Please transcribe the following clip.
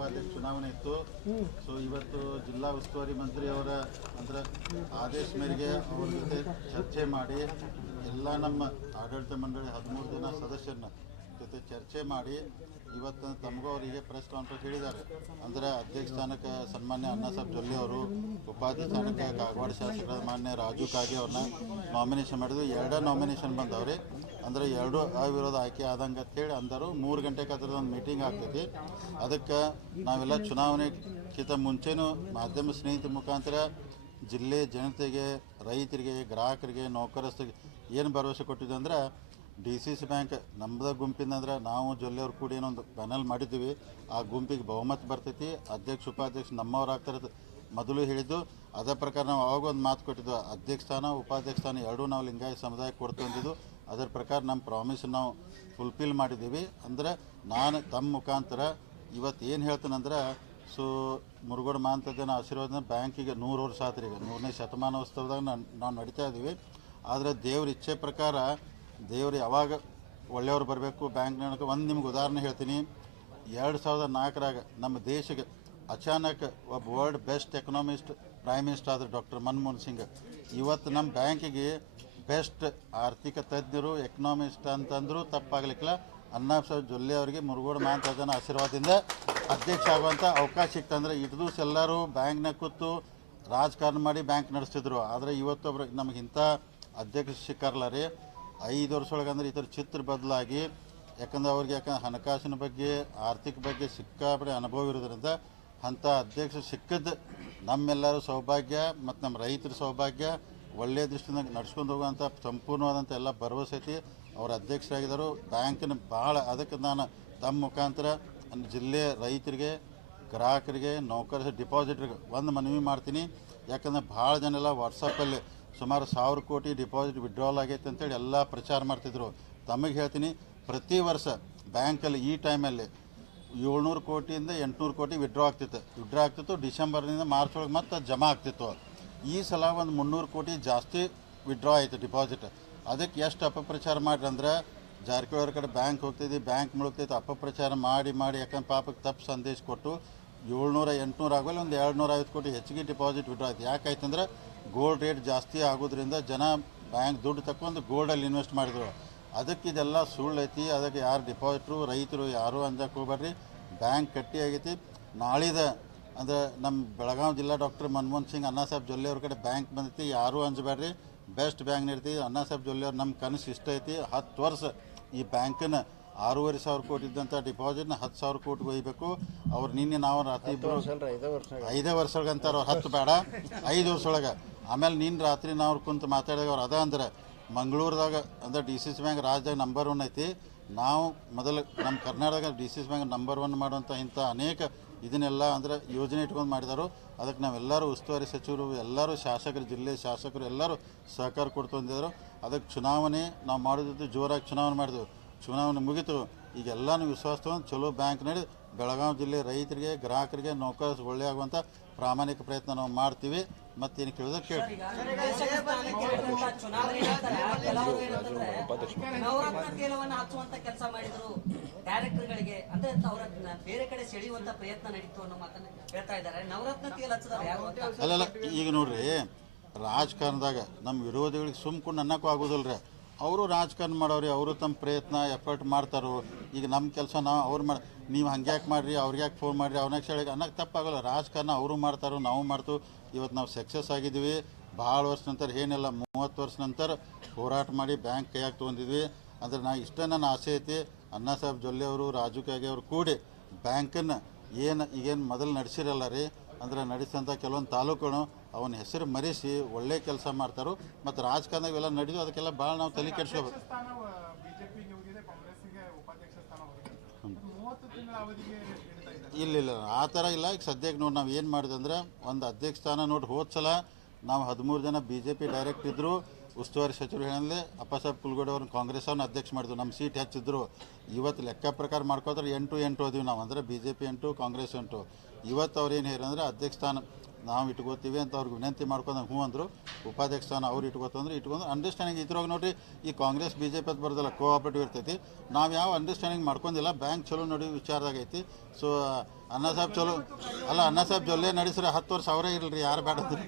ಉಪಾಧ್ಯಕ್ಷ ಚುನಾವಣೆ ಇತ್ತು. ಸೊ ಇವತ್ತು ಜಿಲ್ಲಾ ಉಸ್ತುವಾರಿ ಮಂತ್ರಿ ಅವರ ಅಂದ್ರೆ ಆದೇಶ ಮೇರೆಗೆ ಅವ್ರ ಜೊತೆ ಚರ್ಚೆ ಮಾಡಿ ಎಲ್ಲ ನಮ್ಮ ಆಡಳಿತ ಮಂಡಳಿ ಹದಿಮೂರು ಜನ ಸದಸ್ಯರನ್ನ ಜೊತೆ ಚರ್ಚೆ ಮಾಡಿ ಇವತ್ತು ತಮಗೂ ಅವರಿಗೆ ಪ್ರೆಸ್ ಕಾನ್ಫರೆನ್ಸ್ ಹೇಳಿದ್ದಾರೆ. ಅಂದರೆ ಅಧ್ಯಕ್ಷ ಸ್ಥಾನಕ್ಕೆ ಸನ್ಮಾನ್ಯ ಅಣ್ಣಾ ಸಾಹೇಬ್ ಜೊಲ್ಲೆ ಅವರು, ಉಪಾಧ್ಯಕ್ಷ ಸ್ಥಾನಕ್ಕೆ ಕಾಗವಾಡ ಶಾಸಕರ ಮಾನ್ಯ ರಾಜು ಕಾಗೆ ಅವ್ರನ್ನ ನಾಮಿನೇಷನ್ ಮಾಡಿದ್ರು. ಎರಡೇ ನಾಮಿನೇಷನ್ ಬಂದವ್ರಿ. ಅಂದರೆ ಎರಡು ಅವಿರೋಧ ಆಯ್ಕೆ ಆದಂಗೆ ಅಂತೇಳಿ ಅಂದರು. ಮೂರು ಗಂಟೆಗೆ ಅದ್ರದ್ದು ಒಂದು ಮೀಟಿಂಗ್ ಆಗ್ತೈತಿ. ಅದಕ್ಕೆ ನಾವೆಲ್ಲ ಚುನಾವಣೆಗಿಂತ ಮುಂಚೆನೂ ಮಾಧ್ಯಮ ಸ್ನೇಹಿತ ಮುಖಾಂತರ ಜಿಲ್ಲೆ ಜನತೆಗೆ, ರೈತರಿಗೆ, ಗ್ರಾಹಕರಿಗೆ, ನೌಕರಸ್ಥರಿಗೆ ಏನು ಭರವಸೆ ಕೊಟ್ಟಿದ್ದು ಅಂದರೆ ಡಿ ಸಿ ಸಿ ಬ್ಯಾಂಕ್ ನಮ್ಮದ ಗುಂಪಿಂದ ಅಂದ್ರೆ ನಾವು ಜೊಲ್ಲೆಯವ್ರು ಕೂಡಿ ಏನೊಂದು ಪ್ಯಾನಲ್ ಮಾಡಿದ್ದೀವಿ ಆ ಗುಂಪಿಗೆ ಬಹುಮತ ಬರ್ತೈತಿ. ಅಧ್ಯಕ್ಷ, ಉಪಾಧ್ಯಕ್ಷ ನಮ್ಮವ್ರು ಮೊದಲು ಹೇಳಿದ್ದು. ಅದೇ ಪ್ರಕಾರ ನಾವು ಅವಾಗ ಒಂದು ಮಾತು ಕೊಟ್ಟಿದ್ದು, ಅಧ್ಯಕ್ಷ ಸ್ಥಾನ, ಉಪಾಧ್ಯಕ್ಷ ಸ್ಥಾನ ಎರಡೂ ನಾವು ಲಿಂಗಾಯತ ಸಮುದಾಯಕ್ಕೆ ಕೊಡ್ತು ಅಂದಿದ್ದು ಅದರ ಪ್ರಕಾರ ನಮ್ಮ ಪ್ರಾಮಿಸ್ ನಾವು ಫುಲ್ಫಿಲ್ ಮಾಡಿದ್ದೀವಿ. ಅಂದರೆ ನಾನು ತಮ್ಮ ಮುಖಾಂತರ ಇವತ್ತು ಏನು ಹೇಳ್ತೇನೆಂದ್ರೆ ಸೊ ಮುರುಗೋಡು ಮಾಂತದ್ದೇನೋ ಆಶೀರ್ವಾದ ಬ್ಯಾಂಕಿಗೆ ನೂರು ವರ್ಷ ಆತ್ರಿ ಈಗ. ನೂರನೇ ಶತಮಾನೋತ್ಸವದಾಗ ನಾವು ನಡೀತಾ ಇದ್ದೀವಿ. ಆದರೆ ದೇವ್ರ ಇಚ್ಛೆ ಪ್ರಕಾರ ದೇವ್ರು ಯಾವಾಗ ಒಳ್ಳೆಯವ್ರು ಬರಬೇಕು ಬ್ಯಾಂಕ್ನಾಗ ಒಂದು ನಿಮ್ಗೆ ಉದಾಹರಣೆ ಹೇಳ್ತೀನಿ. ಎರಡು ಸಾವಿರದ ನಾಲ್ಕರಾಗ ನಮ್ಮ ದೇಶಕ್ಕೆ ಅಚಾನಕ್ ಒಬ್ಬ world best economist prime minister ಆದ್ರೆ ಡಾಕ್ಟರ್ ಮನಮೋಹನ್ ಸಿಂಗ್. ಇವತ್ತು ನಮ್ಮ ಬ್ಯಾಂಕಿಗೆ ಬೆಸ್ಟ್ ಆರ್ಥಿಕ ತಜ್ಞರು ಎಕನಾಮಿಸ್ಟ್ ಅಂತಂದ್ರೂ ತಪ್ಪಾಗ್ಲಿಕ್ಕಿಲ್ಲ. ಅಣ್ಣಾಬ್ ಸಾಹೇಬ್ ಜೊಲ್ಲೆ ಅವರಿಗೆ ಮುರುಗೋಡು ಮಾಂತದನ ಆಶೀರ್ವಾದದಿಂದ ಅಧ್ಯಕ್ಷ ಆಗುವಂಥ ಅವಕಾಶ ಸಿಕ್ತಂದ್ರೆ ಇಟ್ಟು ದಿವಸ ಎಲ್ಲರೂ ಬ್ಯಾಂಕ್ನಾಗ ಕೂತು ರಾಜಕಾರಣ ಮಾಡಿ ಬ್ಯಾಂಕ್ ನಡೆಸ್ತಿದ್ರು. ಆದರೆ ಇವತ್ತೊಬ್ರು ನಮಗೆ ಇಂಥ ಅಧ್ಯಕ್ಷ ಸಿಕ್ಕಾರಲ್ಲ ರೀ. ಐದು ವರ್ಷದೊಳಗಂದ್ರೆ ಈ ಥರ ಚಿತ್ರ ಬದಲಾಗಿ, ಯಾಕಂದ್ರೆ ಅವ್ರಿಗೆ ಯಾಕಂದ್ರೆ ಹಣಕಾಸಿನ ಬಗ್ಗೆ, ಆರ್ಥಿಕ ಬಗ್ಗೆ ಸಿಕ್ಕಾಪಡೆ ಅನುಭವ ಇರೋದ್ರಿಂದ ಅಂಥ ಅಧ್ಯಕ್ಷ ಸಿಕ್ಕದ್ದು ನಮ್ಮೆಲ್ಲರ ಸೌಭಾಗ್ಯ ಮತ್ತು ನಮ್ಮ ರೈತರ ಸೌಭಾಗ್ಯ. ಒಳ್ಳೆಯ ದೃಷ್ಟಿಯಿಂದ ನಡ್ಸ್ಕೊಂಡು ಹೋಗುವಂಥ ಸಂಪೂರ್ಣವಾದಂಥ ಎಲ್ಲ ಭರವಸೆ ಐತಿ. ಅವ್ರ ಅಧ್ಯಕ್ಷರಾಗಿದ್ದರು ಬ್ಯಾಂಕಿನ ಭಾಳ ಅದಕ್ಕೆ ನಾನು ತಮ್ಮ ಮುಖಾಂತರ ಜಿಲ್ಲೆಯ ರೈತರಿಗೆ, ಗ್ರಾಹಕರಿಗೆ ನೌಕರ ಡಿಪಾಸಿಟ್ರಿಗೆ ಒಂದು ಮನವಿ ಮಾಡ್ತೀನಿ. ಯಾಕಂದ್ರೆ ಭಾಳ ಜನ ಎಲ್ಲ ವಾಟ್ಸಪ್ಪಲ್ಲಿ ಸುಮಾರು ಸಾವಿರ ಕೋಟಿ ಡಿಪಾಸಿಟ್ ವಿಡ್ರಾಲ್ ಆಗೈತೆ ಅಂತೇಳಿ ಎಲ್ಲ ಪ್ರಚಾರ ಮಾಡ್ತಿದ್ರು. ತಮಗೆ ಹೇಳ್ತೀನಿ, ಪ್ರತಿ ವರ್ಷ ಬ್ಯಾಂಕಲ್ಲಿ ಈ ಟೈಮಲ್ಲಿ ಏಳ್ನೂರು ಕೋಟಿಯಿಂದ ಎಂಟುನೂರು ಕೋಟಿ ವಿಡ್ರಾ ಆಗ್ತಿತ್ತು. ವಿಡ್ರಾ ಆಗ್ತಿತ್ತು, ಡಿಸೆಂಬರ್ನಿಂದ ಮಾರ್ಚ್ ಒಳಗೆ ಮತ್ತೆ ಜಮಾ ಆಗ್ತಿತ್ತು. ಈ ಸಲ ಒಂದು ಮುನ್ನೂರು ಕೋಟಿ ಜಾಸ್ತಿ ವಿಡ್ರಾ ಆಯಿತು ಡಿಪಾಸಿಟ್ ಅದಕ್ಕೆ ಎಷ್ಟು ಅಪಪ್ರಚಾರ ಮಾಡ್ರಿ ಅಂದ್ರೆ, ಜಾರಕಿಹೊಳಿ ಕಡೆ ಬ್ಯಾಂಕ್ ಹೋಗ್ತಿದ್ವಿ ಬ್ಯಾಂಕ್ ಮುಳುಗ್ತೈತಿ, ಅಪಪ್ರಚಾರ ಮಾಡಿ ಮಾಡಿ ಯಾಕಂದ್ರೆ ಪಾಪಕ್ಕೆ ತಪ್ಪು ಸಂದೇಶ ಕೊಟ್ಟು ಏಳ್ನೂರ ಎಂಟುನೂರು ಆಗೋಲ್ಲ ಒಂದು ಎರಡು ನೂರ ಐವತ್ತು ಕೋಟಿ ಹೆಚ್ಚಿಗೆ ಡಿಪಾಸಿಟ್ ವಿಡ್ರಾ ಆಯ್ತು. ಯಾಕಾಯ್ತಂದ್ರೆ ಗೋಲ್ಡ್ ರೇಟ್ ಜಾಸ್ತಿ ಆಗೋದ್ರಿಂದ ಜನ ಬ್ಯಾಂಕ್ ದುಡ್ಡು ತಕ್ಕೊಂಡು ಗೋಲ್ಡಲ್ಲಿ ಇನ್ವೆಸ್ಟ್ ಮಾಡಿದ್ರು. ಅದಕ್ಕೆ ಇದೆಲ್ಲ ಸುಳ್ಳು ಐತಿ ಅದಕ್ಕೆ ಯಾರು ಡಿಪಾಸಿಟ್ರು ರೈತರು ಯಾರು ಅಂಜಕ್ಕೆ ಹೋಗ್ಬೇಡ್ರಿ. ಬ್ಯಾಂಕ್ ಕಟ್ಟಿ ಆಗೈತಿ. ನಾಳಿದ ಅಂದ್ರೆ ನಮ್ಮ ಬೆಳಗಾವಿ ಜಿಲ್ಲಾ ಡಾಕ್ಟರ್ ಮನಮೋಹನ್ ಸಿಂಗ್ ಅಣ್ಣಾ ಸಾಹೇಬ್ ಜೊಲ್ಲೆ ಅವ್ರ ಕಡೆ ಬ್ಯಾಂಕ್ ಬಂದೈತಿ. ಯಾರೂ ಅಂಜಬೇಡ್ರಿ ಬೆಸ್ಟ್ ಬ್ಯಾಂಕ್ ನೀಡ್ತಿ. ಅಣ್ಣಾ ಸಾಹೇಬ್ ಜೊಲ್ಲೆ ಅವ್ರು ನಮ್ಮ ಕನಸು ಇಷ್ಟ ಐತಿ. ಹತ್ತು ವರ್ಷ ಈ ಬ್ಯಾಂಕನ್ನ ಆರೂವರೆ ಸಾವಿರ ಕೋಟಿ ಇದ್ದಂಥ ಡಿಪಾಸಿಟ್ನ ಹತ್ತು ಸಾವಿರ ಕೋಟಿ ಒಯ್ಬೇಕು. ಅವ್ರು ನಿನ್ನೆ ನಾವು ರಾತ್ರಿ ಇಬ್ಬರು ಐದೇ ವರ್ಷ ಒಳಗೆ ಅಂತಾರೆ ಅವ್ರು. ಹತ್ತು ಬೇಡ ಐದು ವರ್ಷ ಒಳಗೆ. ಆಮೇಲೆ ನಿನ್ನ ರಾತ್ರಿ ನಾವು ಅವ್ರು ಕುಂತು ಮಾತಾಡಿದಾಗ ಅವ್ರು ಅದ ಅಂದ್ರೆ ಮಂಗಳೂರದಾಗ ಅಂದ್ರೆ ಡಿ ಸಿ ಸಿ ಬ್ಯಾಂಕ್ ರಾಜ್ಯದಾಗ ನಂಬರ್ ಒನ್ ಐತಿ. ನಾವು ಮೊದಲು ನಮ್ಮ Karnataka D C C bank number one ಮಾಡುವಂಥ ಇಂಥ ಅನೇಕ ಇದನ್ನೆಲ್ಲ ಅಂದ್ರೆ ಯೋಜನೆ ಇಟ್ಕೊಂಡು ಮಾಡಿದಾರು. ಅದಕ್ಕೆ ನಾವೆಲ್ಲರೂ ಉಸ್ತುವಾರಿ ಸಚಿವರು, ಎಲ್ಲರೂ ಶಾಸಕರು, ಜಿಲ್ಲೆ ಶಾಸಕರು, ಎಲ್ಲರೂ ಸಹಕಾರ ಕೊಡ್ತಂದಿದ್ರು ಅದಕ್ಕೆ ಚುನಾವಣೆ ನಾವು ಮಾಡಿದ್ದು ಜೋರಾಗಿ ಚುನಾವಣೆ ಮಾಡಿದೆವು. ಚುನಾವಣೆ ಮುಗೀತು. ಈಗ ಎಲ್ಲನೂ ವಿಶ್ವಾಸ ತಗೊಂಡು ಚಲೋ ಬ್ಯಾಂಕ್ ನಡಿ ಬೆಳಗಾವಿ ಜಿಲ್ಲೆ ರೈತರಿಗೆ, ಗ್ರಾಹಕರಿಗೆ ನೌಕರ ಒಳ್ಳೆ ಆಗುವಂಥ ಪ್ರಾಮಾಣಿಕ ಪ್ರಯತ್ನ ನಾವು ಮಾಡ್ತೀವಿ. ಮತ್ತೇನು ಕೇಳಿದ್ರೆ ಕೇಳಿ. ಕೆಲಸ ಅಲ್ಲಲ್ಲ, ಈಗ ನೋಡ್ರಿ, ರಾಜಕಾರಣದಾಗ ನಮ್ಮ ವಿರೋಧಿಗಳಿಗೆ ಸುಮ್ಕೊಂಡು ಅನ್ನಕ್ಕೂ ಆಗೋದಿಲ್ಲ ರೀ ಅವರು ರಾಜಕಾರಣ ಮಾಡೋರಿ, ಅವರು ತಮ್ಮ ಪ್ರಯತ್ನ ಎಫರ್ಟ್ ಮಾಡ್ತಾರೋ, ಈಗ ನಮ್ಮ ಕೆಲಸ ನಾವು ಅವ್ರು ಮಾಡಿ, ನೀವು ಹಂಗೆ ಯಾಕೆ ಮಾಡಿರಿ ಅವ್ರಿಗೆ ಯಾಕೆ ಫೋನ್ ಮಾಡಿರಿ ಅವ್ನಾಗ ಹೇಳಿ ಅನ್ನಕ್ಕೆ ತಪ್ಪಾಗಲ್ಲ. ರಾಜಕಾರಣ ಅವರು ಮಾಡ್ತಾರೋ, ನಾವು ಮಾಡ್ತು ಇವತ್ತು ನಾವು ಸಕ್ಸಸ್ ಆಗಿದ್ದೀವಿ. ಭಾಳ ವರ್ಷ ನಂತರ, ಏನಿಲ್ಲ, ಮೂವತ್ತು ವರ್ಷ ನಂತರ ಹೋರಾಟ ಮಾಡಿ ಬ್ಯಾಂಕ್ ಕೈಯಾಗಿ ತೊಗೊಂಡಿದ್ವಿ. ಅಂದ್ರೆ ನಾ ಇಷ್ಟ ನನ್ನ ಆಸೆ ಐತಿ. ಅಣ್ಣಾ ಸಾಹೇಬ್ ಜೊಲ್ಲೆ ಅವರು, ರಾಜು ಕಾಗೆ ಅವರು ಕೂಡಿ ಬ್ಯಾಂಕನ್ನು ಏನು, ಈಗೇನು ಮೊದಲು ನಡೆಸಿರಲ್ಲ ರೀ ಅಂದ್ರೆ ನಡೆಸಿದಂಥ ಕೆಲವೊಂದು ತಾಲೂಕುಗಳು ಅವನ ಹೆಸರು ಮರೆಸಿ ಒಳ್ಳೆ ಕೆಲಸ ಮಾಡ್ತಾರೋ. ಮತ್ತು ರಾಜಕಾರಣದಾಗ ಇವೆಲ್ಲ ನಡೆದು ಅದಕ್ಕೆಲ್ಲ ಭಾಳ ನಾವು ತಲೆ ಕೆಡಿಸ್ಕೋಬೇಕು. ಇಲ್ಲ ಇಲ್ಲ ಆ ಥರ ಇಲ್ಲ. ಈಗ ಸದ್ಯಕ್ಕೆ ನೋಡಿ ನಾವು ಏನು ಮಾಡಿದೆ ಅಂದ್ರೆ ಒಂದು ಅಧ್ಯಕ್ಷ ಸ್ಥಾನ ನೋಡಿ ಹೋದ ಸಲ ನಾವು ಹದಿಮೂರು ಜನ ಬಿ ಜೆ ಪಿ ಡೈರೆಕ್ಟ್ ಇದ್ದರು ಉಸ್ತುವಾರಿ ಸಚಿವರು ಹೇಳಂದ್ರೆ ಅಪ್ಪಸಾಬ್ ಕುಲ್ಗೋಡೆ ಅವ್ರನ್ನ ಕಾಂಗ್ರೆಸ್ ಅವ್ರನ್ನ ಅಧ್ಯಕ್ಷ ಮಾಡಿದ್ರು. ನಮ್ಮ ಸೀಟ್ ಹೆಚ್ಚಿದ್ರು. ಇವತ್ತು ಲೆಕ್ಕ ಪ್ರಕಾರ ಮಾಡ್ಕೋತಾರೆ ಎಂಟು ಎಂಟು ಹೋದಿವಿ ನಾವು. ಅಂದ್ರೆ ಬಿ ಜೆ ಪಿ ಎಂಟು ಕಾಂಗ್ರೆಸ್ ಎಂಟು. ಇವತ್ತು ಅವ್ರು ಏನು ಹೇಳಿದ್ರೆ ಅಧ್ಯಕ್ಷ ಸ್ಥಾನ ನಾವು ಇಟ್ಕೋತೀವಿ ಅಂತ ಅವ್ರಿಗೆ ವಿನಂತಿ ಮಾಡ್ಕೊಂಡು ಹ್ಞೂ ಅಂದರು. ಉಪಾಧ್ಯಕ್ಷ ಸ್ಥಾನ ಅವ್ರು ಇಟ್ಕೋತಂದ್ರೆ ಇಟ್ಕೊಂಡು ಅಂಡರ್ಸ್ಟ್ಯಾಂಡಿಂಗ್ ಇದ್ರಾಗ ನೋಡಿರಿ, ಈ ಕಾಂಗ್ರೆಸ್ ಬಿ ಜೆ ಪಿ ಅಂತ ಬರೋದಲ್ಲ ಕೋಆಪ್ರೇಟಿವ್ ಇರ್ತೈತಿ. ನಾವು ಯಾವ ಅಂಡರ್ಸ್ಟ್ಯಾಂಡಿಂಗ್ ಮಾಡ್ಕೊಂಡಿಲ್ಲ ಬ್ಯಾಂಕ್ ಚಲೋ ನೋಡಿ ವಿಚಾರದಾಗೈತಿ ಸೊ ಅಣ್ಣ ಸಾಹೇಬ್ ಚಲೋ, ಅಲ್ಲ, ಅಣ್ಣ ಸಾಹೇಬ್ ಜೊಲ್ಲೆ ನಡೆಸ್ರೆ ಹತ್ತು ವರ್ಷ ಅವರೇ ಇರಲಿ ಯಾರು ಬೇಡದ್ರಿ